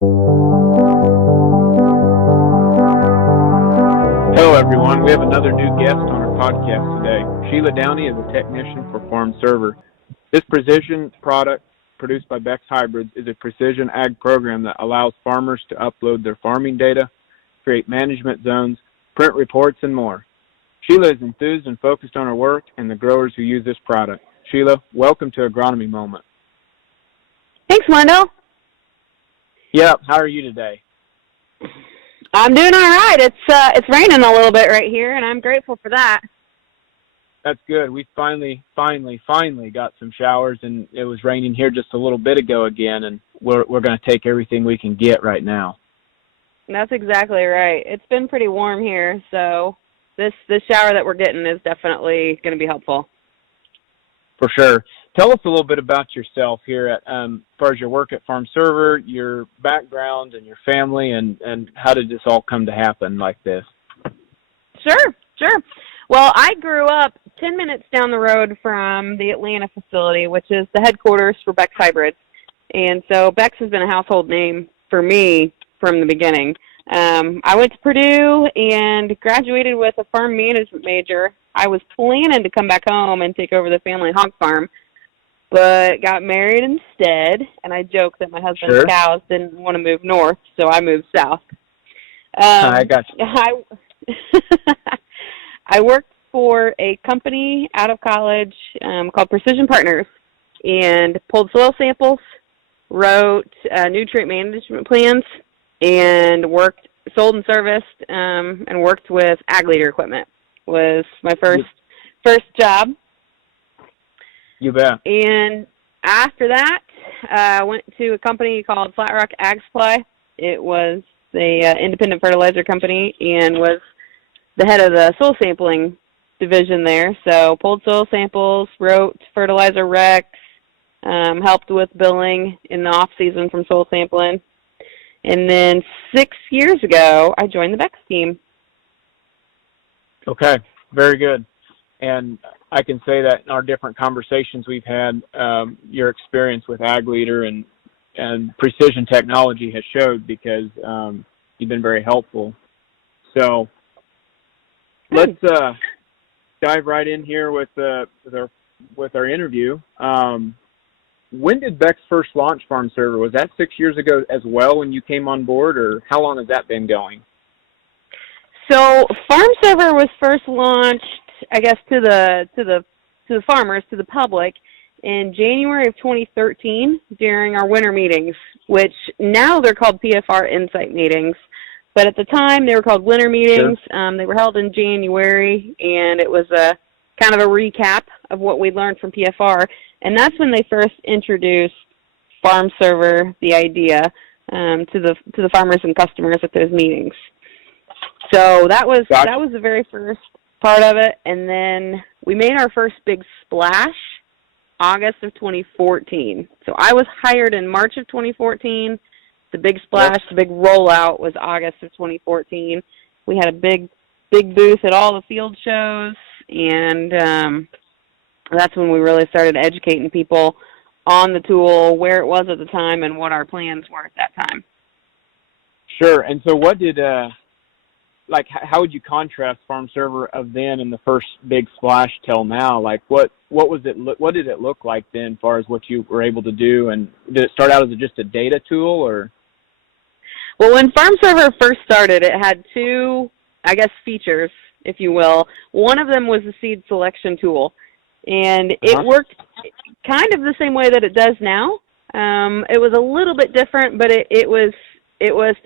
Hello, everyone. We have another new guest on our podcast today. Sheila Downey is a technician for FARMserver. This precision product produced by Beck's Hybrids is a precision ag program that allows farmers to upload their farming data, create management zones, print reports, and more. Sheila is enthused and focused on her work and the growers who use this product. Sheila, welcome to Agronomy Moment. Thanks, Wendell. Yep, how are you today? I'm doing all right. It's raining a little bit right here, and I'm grateful for that. That's good. We finally got some showers, and it was raining here just a little bit ago again, and we're going to take everything we can get right now. That's exactly right. It's been pretty warm here, so this shower that we're getting is definitely going to be helpful. For sure. Tell us a little bit about yourself here at, as far as your work at FARMserver, your background and your family, and how did this all come to happen like this? Sure. Well, I grew up 10 minutes down the road from the Atlanta facility, which is the headquarters for Beck's Hybrids. And so Beck's has been a household name for me from the beginning. I went to Purdue and graduated with a farm management major. I was planning to come back home and take over the family hog farm, but got married instead, and I joked that my husband's cows didn't want to move north, so I moved south. I got you. I worked for a company out of college called Precision Partners and pulled soil samples, wrote nutrient management plans, and sold and serviced, and worked with ag leader equipment. Was my first job. You bet. And after that, I went to a company called Flat Rock Ag Supply. It was a independent fertilizer company and was the head of the soil sampling division there. So pulled soil samples, wrote fertilizer recs, helped with billing in the off season from soil sampling. And then 6 years ago, I joined the Beck's team. Okay, very good. And I can say that in our different conversations we've had, your experience with Ag Leader and precision technology has showed because you've been very helpful. So let's dive right in here with our interview. When did Beck's first launch FARMserver? Was that 6 years ago as well when you came on board, or how long has that been going? So FARMserver was first launched, I guess, to the farmers, to the public, in January of 2013 during our winter meetings, which now they're called PFR Insight meetings. But at the time, they were called winter meetings. Sure. They were held in January, and it was a kind of a recap of what we learned from PFR. And that's when they first introduced FARMserver, the idea, to the farmers and customers at those meetings. So that was the very first part of it. And then we made our first big splash August of 2014. So I was hired in March of 2014. The big splash, the big rollout was August of 2014. We had a big booth at all the field shows, and that's when we really started educating people on the tool, where it was at the time, and what our plans were at that time. Sure. And so what did, how would you contrast FARMserver of then and the first big splash till now? Like, what did it look like then as far as what you were able to do? And did it start out as just a data tool, or? Well, when FARMserver first started, it had two, I guess, features, if you will. One of them was the seed selection tool, and it worked kind of the same way that it does now. It was a little bit different, but it was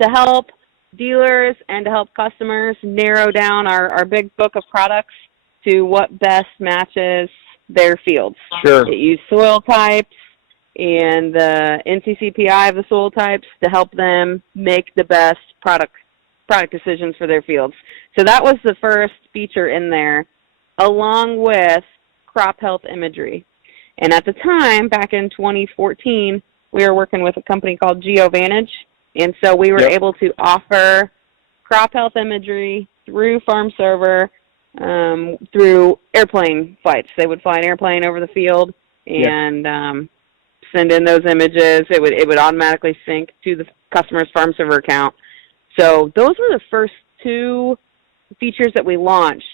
to help dealers and to help customers narrow down our big book of products to what best matches their fields. Sure. It used soil types and the NCCPI of the soil types to help them make the best product decisions for their fields. So that was the first feature in there, along with crop health imagery. And at the time, back in 2014, we were working with a company called GeoVantage, and so we were able to offer crop health imagery through FARMserver, through airplane flights. They would fly an airplane over the field and send in those images. It would automatically sync to customer's FARMserver account. So those were the first 2 features that we launched.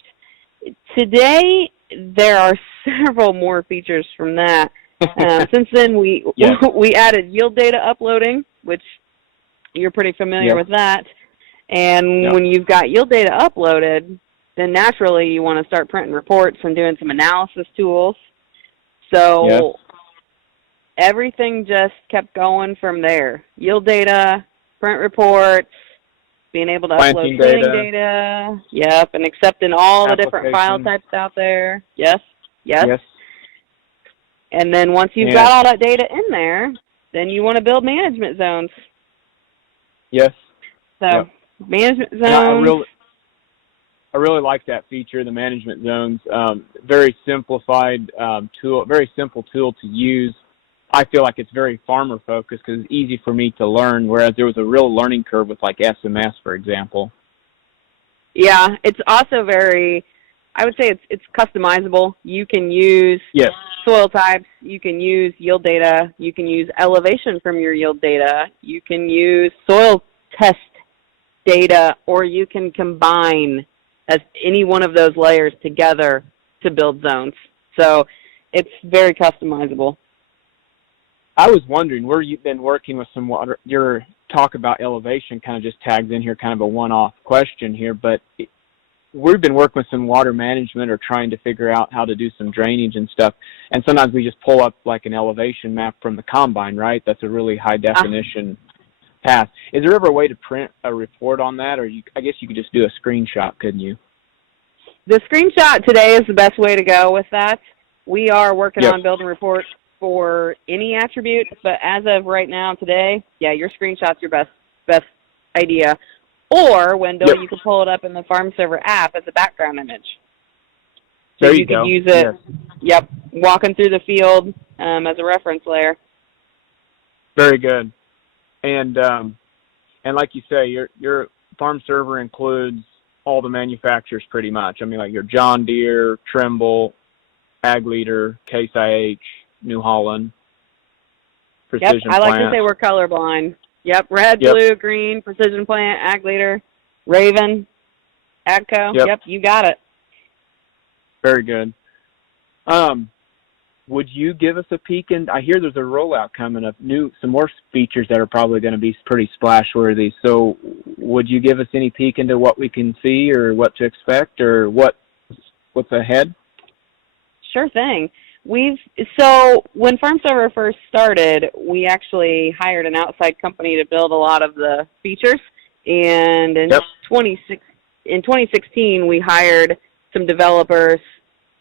Today, there are several more features from that. Since then, we added yield data uploading, which you're pretty familiar with that. And when you've got yield data uploaded, then naturally you want to start printing reports and doing some analysis tools. So everything just kept going from there. Yield data, print reports, being able to upload planting data. Yep, and accepting all the different file types out there. Yes. And then once you've got all that data in there, then you want to build management zones. Yes. So management zones. I really like that feature, the management zones. Very simplified tool, very simple tool to use. I feel like it's very farmer focused because it's easy for me to learn, whereas there was a real learning curve with like SMS, for example. Yeah, it's also very, I would say it's customizable. You can use soil types, you can use yield data, you can use elevation from your yield data, you can use soil test data, or you can combine as any one of those layers together to build zones. So it's very customizable. I was wondering where you've been working with some water. Your talk about elevation kind of just tags in here, kind of a one-off question here, but we've been working with some water management or trying to figure out how to do some drainage and stuff, and sometimes we just pull up like an elevation map from the combine, right? That's a really high-definition path. Is there ever a way to print a report on that, or I guess you could just do a screenshot, couldn't you? The screenshot today is the best way to go with that. We are working on building reports for any attribute, but as of right now, today, your screenshot's your best idea. Or, Wendell, you can pull it up in the FARMserver app as a background image. So there you could use it, walking through the field as a reference layer. Very good. And like you say, your FARMserver includes all the manufacturers pretty much. I mean, like your John Deere, Trimble, Ag Leader, Case IH, New Holland, Precision Plant. I like to say we're colorblind. Red, blue, green, Precision Plant, Ag Leader, Raven, Agco. You got it. Very good. Would you give us a peek? And I hear there's a rollout coming of some more features that are probably going to be pretty splash-worthy. So would you give us any peek into what we can see or what to expect or what's ahead? Sure thing. So when FARMserver first started, we actually hired an outside company to build a lot of the features. And in 2016, we hired some developers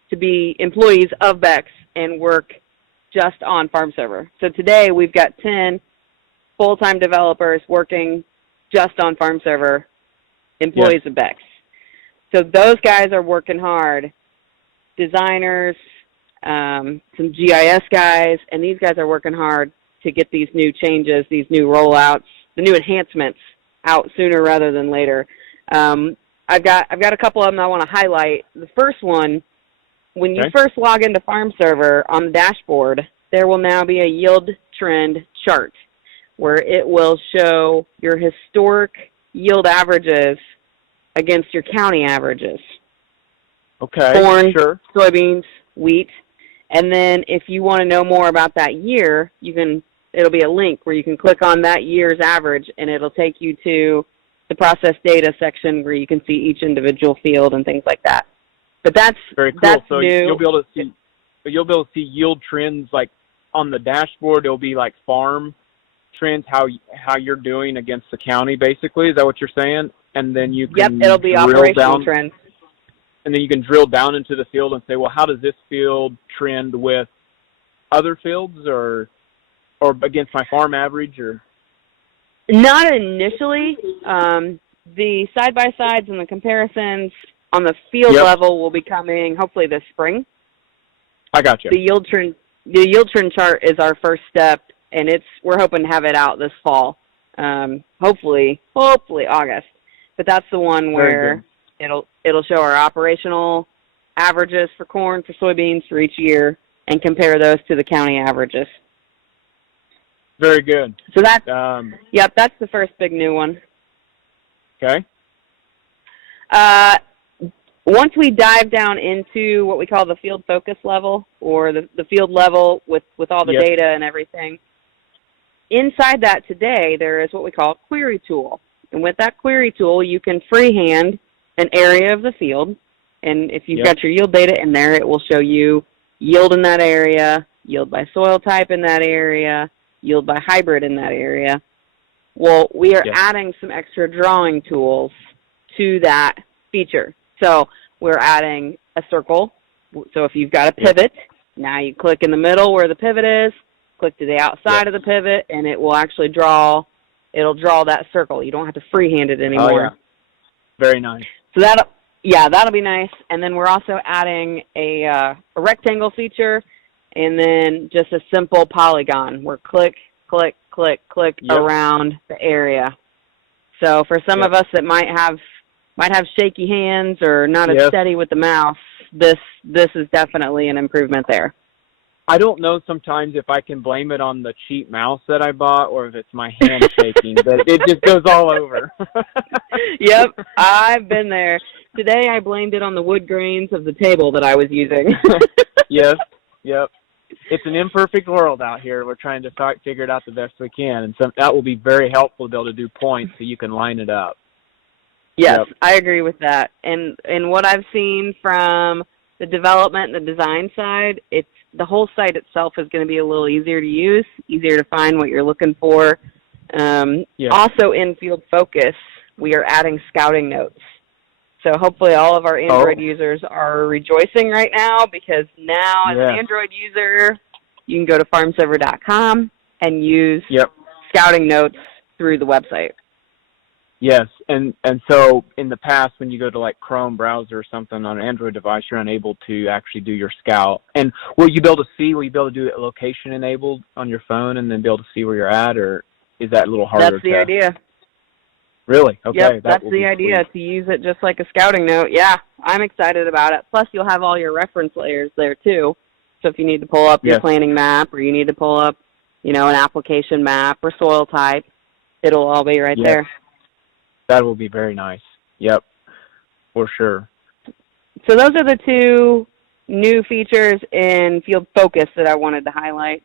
to be employees of BEX and work just on FARMserver. So today we've got 10 full-time developers working just on FARMserver, employees of BEX. So those guys are working hard. Designers, some GIS guys, and these guys are working hard to get these new changes, these new rollouts, the new enhancements out sooner rather than later. I've got a couple of them I want to highlight. The first one, when you first log into FARMserver on the dashboard, there will now be a yield trend chart where it will show your historic yield averages against your county averages. Okay, corn, sure. Soybeans, wheat. And then if you want to know more about that year, it'll be a link where you can click on that year's average and it'll take you to the process data section where you can see each individual field and things like that. But that's very cool. That's so new. You'll be able to see yield trends like on the dashboard. It'll be like farm trends, how you're doing against the county, basically. Is that what you're saying? And then you can it'll be operational trends. And then you can drill down into the field and say, well, how does this field trend with other fields or against my farm average? Or not initially. The side-by-sides and the comparisons on the field level will be coming hopefully this spring. I got you. The yield trend chart is our first step, and we're hoping to have it out this fall. Hopefully August. But that's the one where it'll show our operational averages for corn, for soybeans, for each year, and compare those to the county averages. Very good. So that's, yep, that's the first big new one. Okay. Once we dive down into what we call the field focus level, or the field level with all the data and everything, inside that today there is what we call a query tool. And with that query tool, you can freehand an area of the field. And if you've got your yield data in there, it will show you yield in that area, yield by soil type in that area, yield by hybrid in that area. Well, we are adding some extra drawing tools to that feature. So we're adding a circle. So if you've got a pivot, now you click in the middle where the pivot is, click to the outside of the pivot, and it will actually it'll draw that circle. You don't have to freehand it anymore. Oh, yeah. Very nice. So that'll be nice. And then we're also adding a rectangle feature, and then just a simple polygon where click, click, click, click around the area. So for some of us that might have shaky hands or not as steady with the mouse, this is definitely an improvement there. I don't know sometimes if I can blame it on the cheap mouse that I bought or if it's my hand shaking, but it just goes all over. Yep, I've been there. Today I blamed it on the wood grains of the table that I was using. Yep. It's an imperfect world out here. We're trying to figure it out the best we can, and that will be very helpful to be able to do points so you can line it up. Yes, I agree with that. And what I've seen from the development and the design side, the whole site itself is going to be a little easier to use, easier to find what you're looking for. Also in Field Focus, we are adding scouting notes. So hopefully all of our Android users are rejoicing right now, because now as an Android user, you can go to FARMserver.com and use scouting notes through the website. Yes, and so in the past, when you go to like Chrome browser or something on an Android device, you're unable to actually do your scout. And will you be able to do it location enabled on your phone and then be able to see where you're at, or is that a little harder? That's the idea. Really? Okay. Yep, that's the idea, to use it just like a scouting note. Yeah, I'm excited about it. Plus, you'll have all your reference layers there too. So if you need to pull up your planting map, or you need to pull up, an application map or soil type, it'll all be right there. That will be very nice. Yep, for sure. So those are the two new features in Field Focus that I wanted to highlight.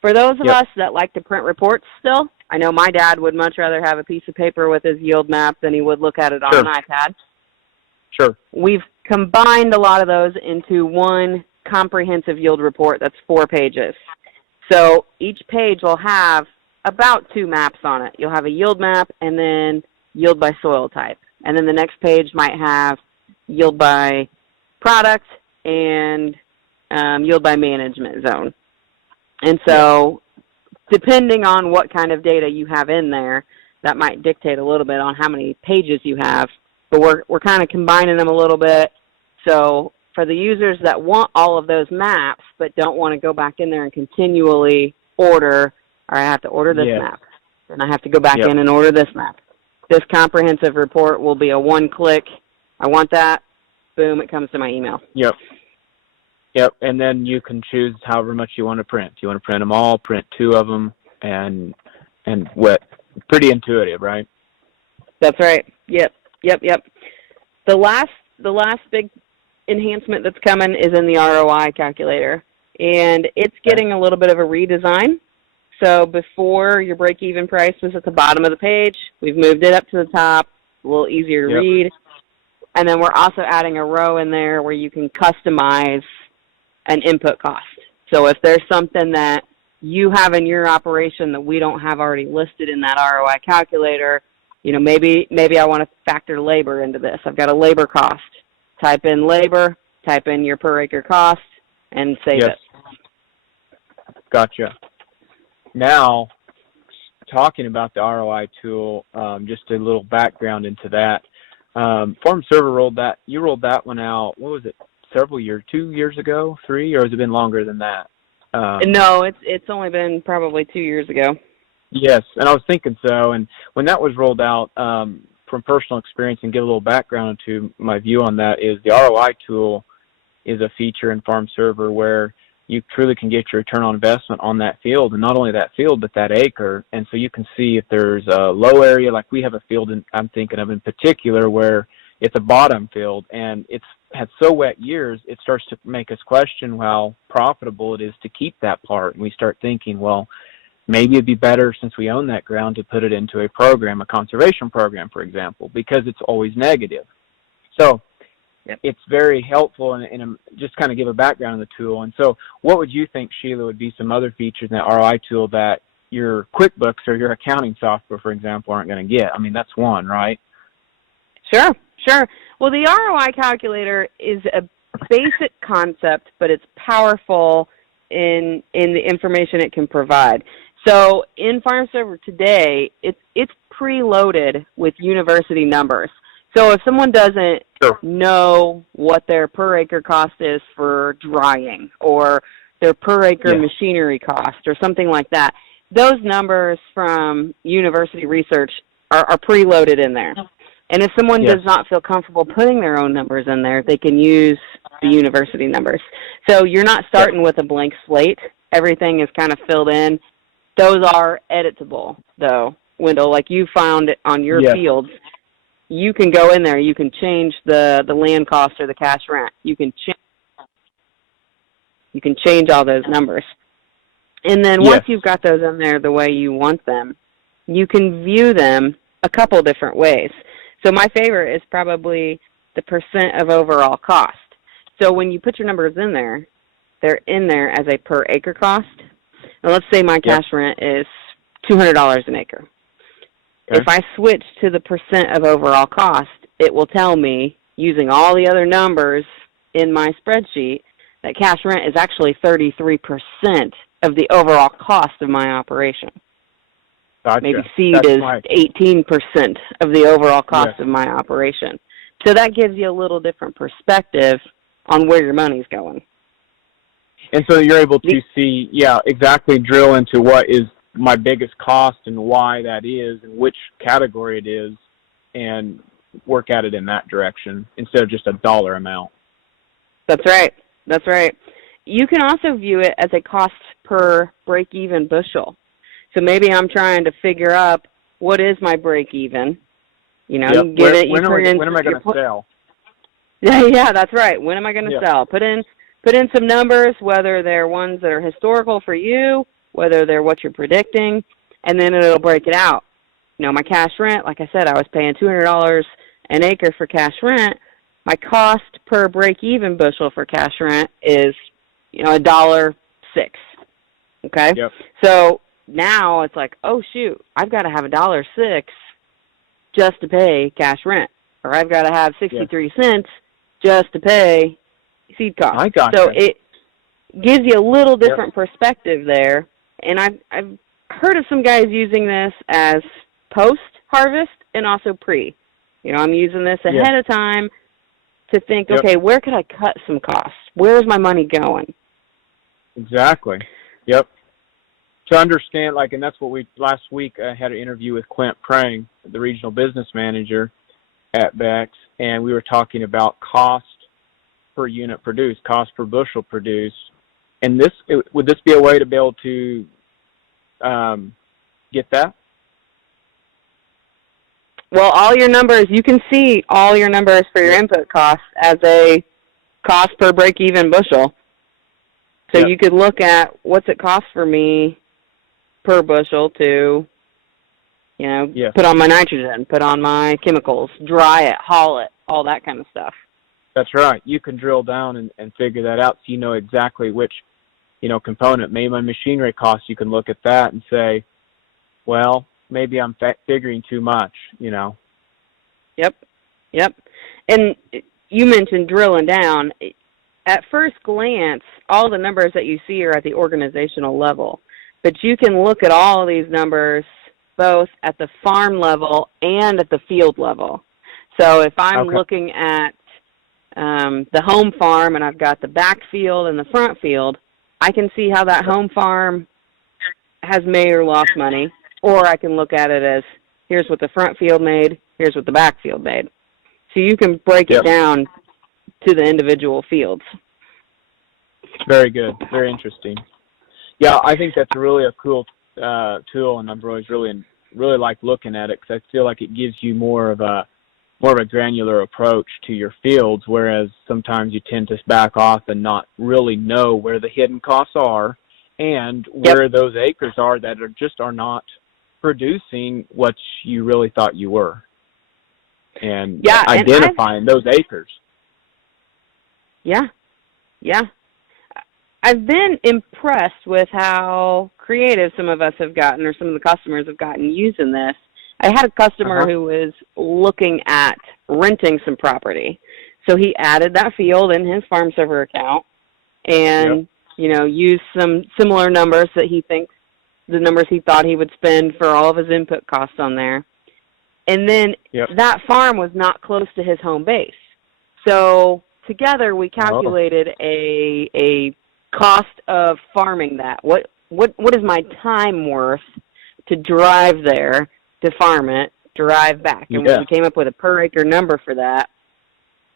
For those of us that like to print reports still, I know my dad would much rather have a piece of paper with his yield map than he would look at it on an iPad. Sure. We've combined a lot of those into one comprehensive yield report that's 4 pages. So each page will have about 2 maps on it. You'll have a yield map and then yield by soil type. And then the next page might have yield by product and yield by management zone. And so depending on what kind of data you have in there, that might dictate a little bit on how many pages you have. But we're kind of combining them a little bit. So for the users that want all of those maps but don't want to go back in there and continually order, or I have to order this map, and I have to go back in and order this map. This comprehensive report will be a one-click, I want that, boom, it comes to my email. Yep, and then you can choose however much you want to print. You want to print them all, print 2 of them, and pretty intuitive, right? That's right. Yep. The last big enhancement that's coming is in the ROI calculator, and it's getting a little bit of a redesign. So before, your break-even price was at the bottom of the page. We've moved it up to the top, a little easier to read. And then we're also adding a row in there where you can customize an input cost. So if there's something that you have in your operation that we don't have already listed in that ROI calculator, maybe I want to factor labor into this. I've got a labor cost. Type in labor, type in your per acre cost, and save it. Gotcha. Now, talking about the ROI tool, just a little background into that. FARMserver rolled that one out, what was it, several years, 2 years ago, 3, or has it been longer than that? No, it's only been probably 2 years ago. Yes, and I was thinking so. And when that was rolled out, from personal experience, and give a little background to my view on that, is the ROI tool is a feature in FARMserver where you truly can get your return on investment on that field, and not only that field, but that acre. And so you can see if there's a low area, like we have a field I'm thinking of in particular where it's a bottom field and it's had so wet years, it starts to make us question how profitable it is to keep that part. And we start thinking, well, maybe it'd be better, since we own that ground, to put it into a program, a conservation program, for example, because it's always negative. So it's very helpful, and just kind of give a background on the tool. And so what would you think, Sheila, would be some other features in that ROI tool that your QuickBooks or your accounting software, for example, aren't going to get? I mean, that's one, right? Sure. Well, the ROI calculator is a basic concept, but it's powerful in the information it can provide. So in FARMserver today, it's preloaded with university numbers. So if someone doesn't know what their per acre cost is for drying, or their per acre machinery cost, or something like that, those numbers from university research are preloaded in there. And if someone does not feel comfortable putting their own numbers in there, they can use the university numbers. So you're not starting with a blank slate. Everything is kind of filled in. Those are editable, though, Wendell. Like you found on your fields, you can go in there. You can change the land cost or the cash rent. You can change all those numbers. And then once you've got those in there the way you want them, you can view them a couple different ways. So my favorite is probably the percent of overall cost. So when you put your numbers in there, they're in there as a per acre cost. And let's say my cash rent is $200 an acre. Okay. If I switch to the percent of overall cost, it will tell me, using all the other numbers in my spreadsheet, that cash rent is actually 33% of the overall cost of my operation. Gotcha. Maybe seed is 18% of the overall cost of my operation. So that gives you a little different perspective on where your money's going. And so you're able to see, exactly drill into what is my biggest cost and why that is and which category it is, and work at it in that direction instead of just a dollar amount. That's right. You can also view it as a cost per break-even bushel. So maybe I'm trying to figure out what is my break-even. You know, you get it. When am I going to sell? Yeah, that's right. When am I going to sell? Put in some numbers, whether they're ones that are historical for you, whether they're what you're predicting, and then it'll break it out. You know, my cash rent, like I said, I was paying $200 an acre for cash rent. My cost per break-even bushel for cash rent is, $1.06. Okay? Yep. So now it's like, oh, shoot, I've got to have $1.06 just to pay cash rent, or I've got to have 63 cents just to pay seed cost. I got So it gives you a little different perspective there. And I've heard of some guys using this as post-harvest and also pre. I'm using this ahead of time to think, okay, where could I cut some costs? Where's my money going? Exactly. Yep. To understand, and that's what last week I had an interview with Clint Prang, the regional business manager at Bex, and we were talking about cost per unit produced, cost per bushel produced. And would this be a way to be able to get that? Well, all your numbers, you can see all your numbers for your input costs as a cost per break-even bushel. So you could look at what's it cost for me per bushel to, put on my nitrogen, put on my chemicals, dry it, haul it, all that kind of stuff. That's right. You can drill down and figure that out, so you know exactly which, component. Maybe my machinery costs, you can look at that and say, well, maybe I'm figuring too much, Yep. And you mentioned drilling down. At first glance, all the numbers that you see are at the organizational level. But you can look at all of these numbers both at the farm level and at the field level. So if I'm looking at the home farm and I've got the back field and the front field, I can see how that home farm has made or lost money. Or I can look at it as, here's what the front field made, here's what the back field made. So you can break it down to the individual fields. Very good. Very interesting. Yeah, I think that's really a cool tool, and I've always really like looking at it because I feel like it gives you more of a granular approach to your fields, whereas sometimes you tend to back off and not really know where the hidden costs are and where those acres are that are not producing what you really thought you were, and identifying those acres. Yeah. I've been impressed with how creative some of us have gotten, or some of the customers have gotten using this. I had a customer who was looking at renting some property. So he added that field in his FARMserver account and, used some similar numbers that he thinks, the numbers he thought he would spend for all of his input costs on there. And then that farm was not close to his home base. So together we calculated a cost of farming that. What is my time worth to drive there to farm it, drive back? And we came up with a per acre number for that.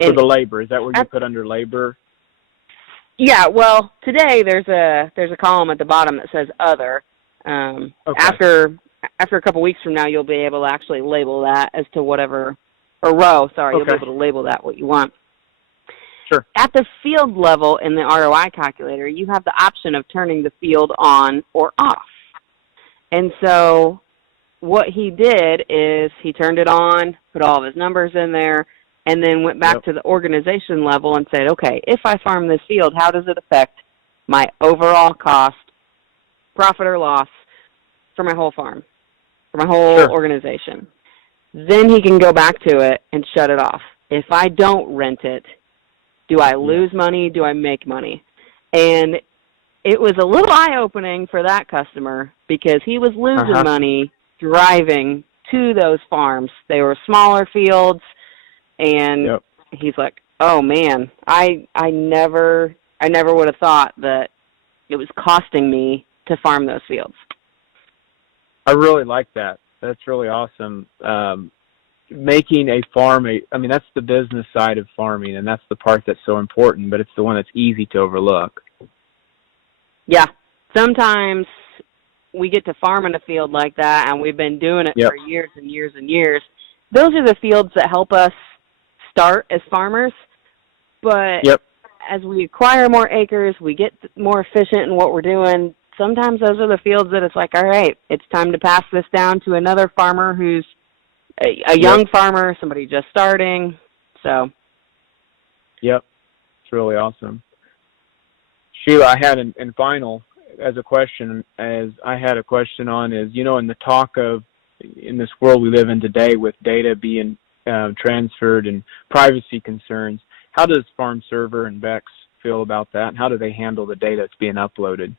For the labor, is that what you put under labor? Yeah, well, today there's a column at the bottom that says other. After a couple weeks from now, you'll be able to actually label that as to whatever, or row, sorry, you'll be able to label that what you want. Sure. At the field level in the ROI calculator, you have the option of turning the field on or off. And so what he did is he turned it on, put all of his numbers in there, and then went back to the organization level and said, okay, if I farm this field, how does it affect my overall cost, profit or loss, for my whole farm, for my whole organization? Then he can go back to it and shut it off. If I don't rent it, do I lose money? Do I make money? And it was a little eye-opening for that customer because he was losing money driving to those farms. They were smaller fields, and he's like, oh, man, I never would have thought that it was costing me to farm those fields. I really like that. That's really awesome. Making a farm, that's the business side of farming, and that's the part that's so important, but it's the one that's easy to overlook. Yeah. Sometimes we get to farm in a field like that, and we've been doing it for years and years and years. Those are the fields that help us start as farmers, but as we acquire more acres, we get more efficient in what we're doing. Sometimes those are the fields that it's like, all right, it's time to pass this down to another farmer who's a young farmer, somebody just starting. So. Yep. It's really awesome. Sheila, I had in final, as a question, in the talk of, in this world we live in today with data being transferred and privacy concerns, how does FARMserver and Bex feel about that, and how do they handle the data that's being uploaded?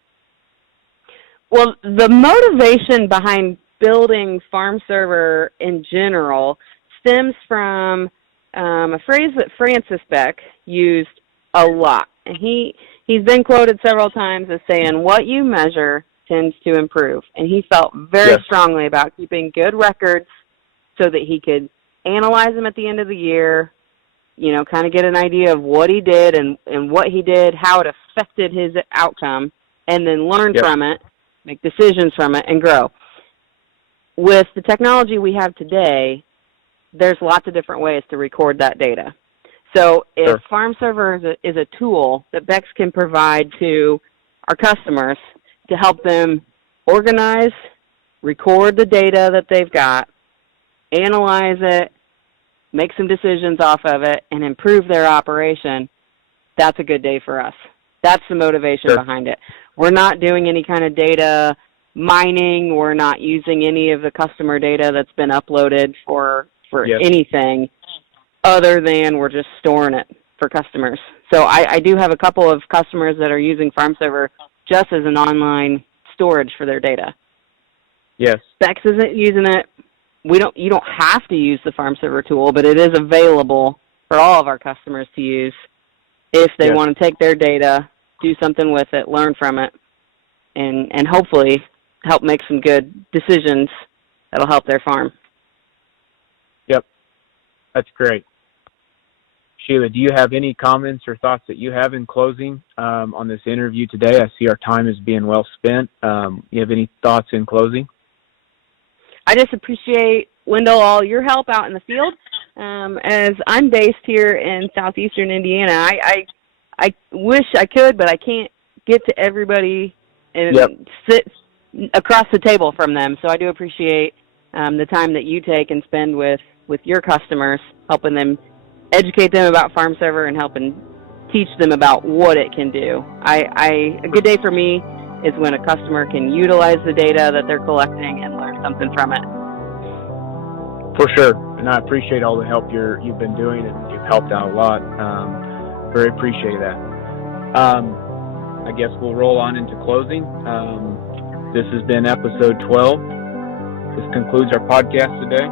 Well, the motivation behind building FARMserver in general stems from a phrase that Francis Beck used a lot. And he's been quoted several times as saying, what you measure tends to improve. And he felt very strongly about keeping good records so that he could analyze them at the end of the year, kind of get an idea of what he did and what he did, how it affected his outcome, and then learn from it, make decisions from it, and grow. With the technology we have today, there's lots of different ways to record that data. So if FARMserver is a tool that Bex can provide to our customers to help them organize, record the data that they've got, analyze it, make some decisions off of it, and improve their operation, that's a good day for us. That's the motivation behind it. We're not doing any kind of data mining. We're not using any of the customer data that's been uploaded for anything other than we're just storing it for customers. So I do have a couple of customers that are using FARMserver just as an online storage for their data. Yes. Bex isn't using it. You don't have to use the FARMserver tool, but it is available for all of our customers to use if they want to take their data, do something with it, learn from it, and hopefully help make some good decisions that'll help their farm. Yep. That's great. Sheila, do you have any comments or thoughts that you have in closing on this interview today? I see our time is being well spent. You have any thoughts in closing? I just appreciate, Wendell, all your help out in the field. As I'm based here in southeastern Indiana, I wish I could, but I can't get to everybody and sit across the table from them. So I do appreciate the time that you take and spend with your customers, helping them, educate them about FARMserver and helping teach them about what it can do. A good day for me is when a customer can utilize the data that they're collecting and learn something from it. For sure, and I appreciate all the help you've been doing, and you've helped out a lot. Very appreciate that. I guess we'll roll on into closing. This has been episode 12. This concludes our podcast today.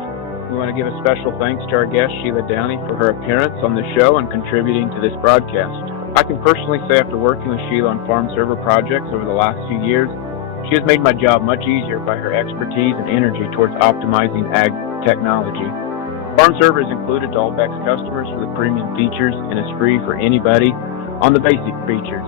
We want to give a special thanks to our guest, Sheila Downey, for her appearance on the show and contributing to this broadcast. I can personally say after working with Sheila on FARMserver projects over the last few years, she has made my job much easier by her expertise and energy towards optimizing ag technology. FARMserver is included to all Beck's customers for the premium features and is free for anybody on the basic features.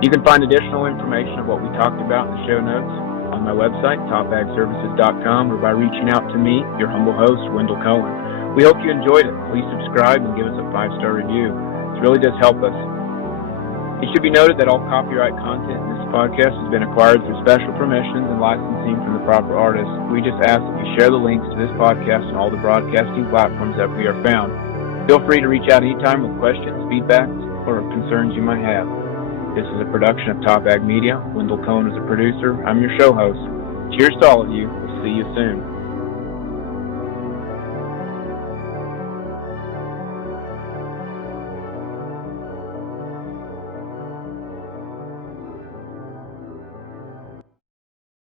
You can find additional information of what we talked about in the show notes on my website, topagservices.com, or by reaching out to me, your humble host, Wendell Cohen. We hope you enjoyed it. Please subscribe and give us a 5-star review. It really does help us. It should be noted that all copyright content in this podcast has been acquired through special permissions and licensing from the proper artists. We just ask that you share the links to this podcast on all the broadcasting platforms that we are found. Feel free to reach out anytime with questions, feedback, or concerns you might have. This is a production of Top Ag Media. Wendell Cohen is a producer. I'm your show host. Cheers to all of you. We'll see you soon.